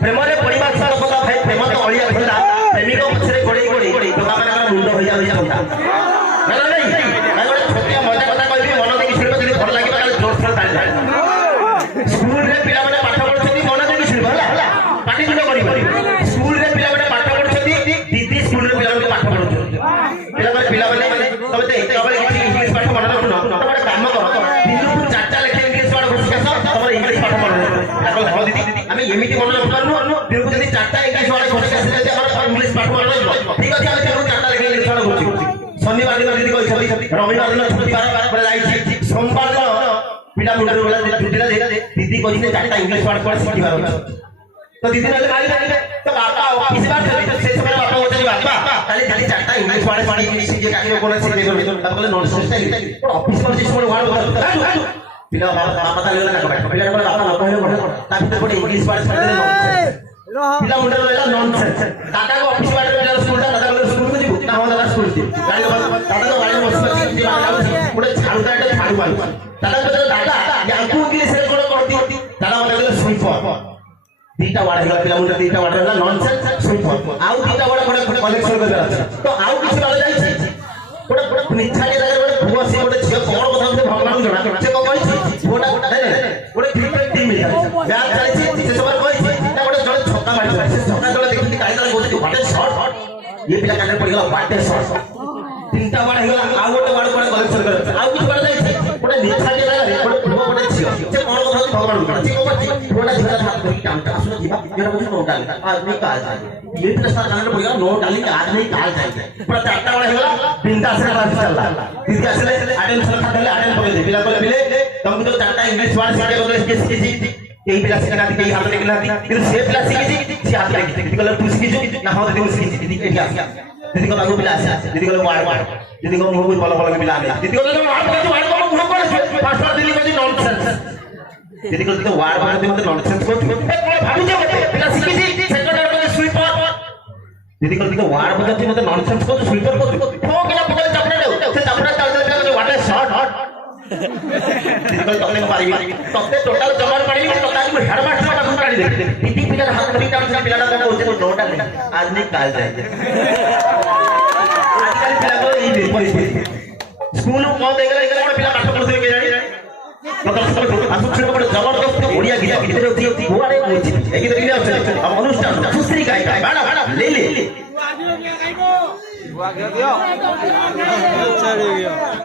प्रेम रे पड़िबा छुआ पका भाई प्रेम तो अलिया खंडा प्रेमिक पछरे गोड़ी गोड़ी टका मानकर मुंड होई जाउछंता ना नहीं मैं गोटे छोटिया मजा कथा कहबी मन देखि सुनिबा जदि भल लागिबा काले जोर जोर ताली ताली स्कूल रे पिला माने पाठ पढछथि मन देखि सुनिबा होला पाटी जुड़ करिबो स्कूल रे पिला माने पाठ पढछथि दीदी स्कूल रे पिला माने पाठ पढछथि पिला माने तबे ते एकबेले किछि इंग्लिश पाठ मन रखुनो तबे काम करो दिनकु चारटा लेखे इंग्लिश पाठ घुसी आस तमर इंग्लिश पाठ मन रखो हां दीदी आमे एमिति मन रखनु दिनकु जदि चारटा इंग्लिश पाठ घुसी आसे जे हमर इंग्लिश पाठ मन रखो ठीक अछि आमे दिनकु चारटा लेखे इंग्लिश पाठ घुसी शनिवार दिन दीदी कहछथि रविवार दिन छुट्टी बार जाई सोमवार दिन पिला मुंडर वाला छुट्टी ला दीदी कहछथि चारटा इंग्लिश पाठ पढ़ सिखिबार अछि तो दीदी ने गाली गाली तो बापा ऑफिस बार चली से समय बापा होते बापा खाली खाली चारटा इंग्लिश वाले पानी की सीजे काकी को से देखो तब बोले नॉनसेंस है ऑफिस पर जिस पर वर्ड बोलता पिला बापा ताले ना बैठ पिला बोले बापा ना कहले बोले ता भीतर कोई इंग्लिश वर्ड पढ़ दे पिला मुंडर वाला नॉनसेंस दादा को ऑफिस वाले पिला स्कूल ता दादा को स्कूल को जीव ना हो दादा स्कूल जी दादा तो गाड़ी में बस पूरे झाड़ू मारू दादा को दादा याकू इंग्लिश रे कोन करती दादा बोले स्वीपर दीटा वाड़ा है पिला मुंडा दीटा वाड़ा है नॉनसेंस सुपर आउ दीटा वाड़ा बड़े कलेक्शन कर अछि तो आउ किछ वाला जाई छै बड़े निछा के दागर बड़े भुआ से बड़े छिया कोन কথা से भगवान जणा से को कहि गोटा बड़े क्रिकेट टीम में मैच चली छै से सब कहि छै बड़े जड़े छक्का मारि छै से छक्का जड़े देखि काई दाल बोलते वाटे शॉट ये पिला काने पड़ गेला वाटे शॉट तीनटा वाड़ा है आउ गोटे वाड़ा बड़े कलेक्शन कर अछि आउ किछ वाला जाई छै बड़े निछा के दागर बड़े भुआ बड़े छिया से कोन কথা से भगवान जणा से को कहि गोटा झटा हाथ धरि टांटा सुन जीवा मेरा मुझे नो डाल आज नहीं काल जाए ये तो सारा गाना बोलेगा नो डाली आज नहीं काल जाए पूरा चारटा वाला होला बिंदास रे रात चलला दीदी आसले अटेंशन खातले अटेंड पके दे बिला बोले तुमको तो चारटा इंग्लिश वर्ड सिखे बोले सीखी यही पिला सिखना थी कई हाथ लेके लाती फिर से पिला सीखी से हाथ लेके दीदी को तू सीखी ना हो दीदी सीखी दीदी के क्या दीदी को बाबू पिला आसे दीदी को वार्ड दीदी को मुंह बोल बोल के पिला दे दीदी को वार्ड को मुंह बोल फास्ट दीदी को नॉनसेंस दीदी को तो वार्ड मार दे मतलब नॉनसेंस को भाबी जे मते पिला सीखी सेकंड वाला को स्वीपर दीदी को वार्ड बजाती मतलब नॉनसेंस को स्वीपर को ठोक के पकड़ चपड़ा दे से चपड़ा चल चल के वाटे शॉट हट दीदी को तकले को मारी तकले टोटल जमर पड़ी टोटल को हेड मास्टर का गुण काढ़ी दे दीदी पिला हाथ धरी टाइम से पिला को बोलते को नोट आज नहीं काल जाएंगे आजकल पिला को ये परिस्थिति स्कूल को देगला पिला पाठ पढ़ते के जानी जबरदस्त ओडिया गीत गीत होती हुआरे एक दिले अछि हम अनुष्ठान सुश्री गाय बाड़ा बाड़ा ले ले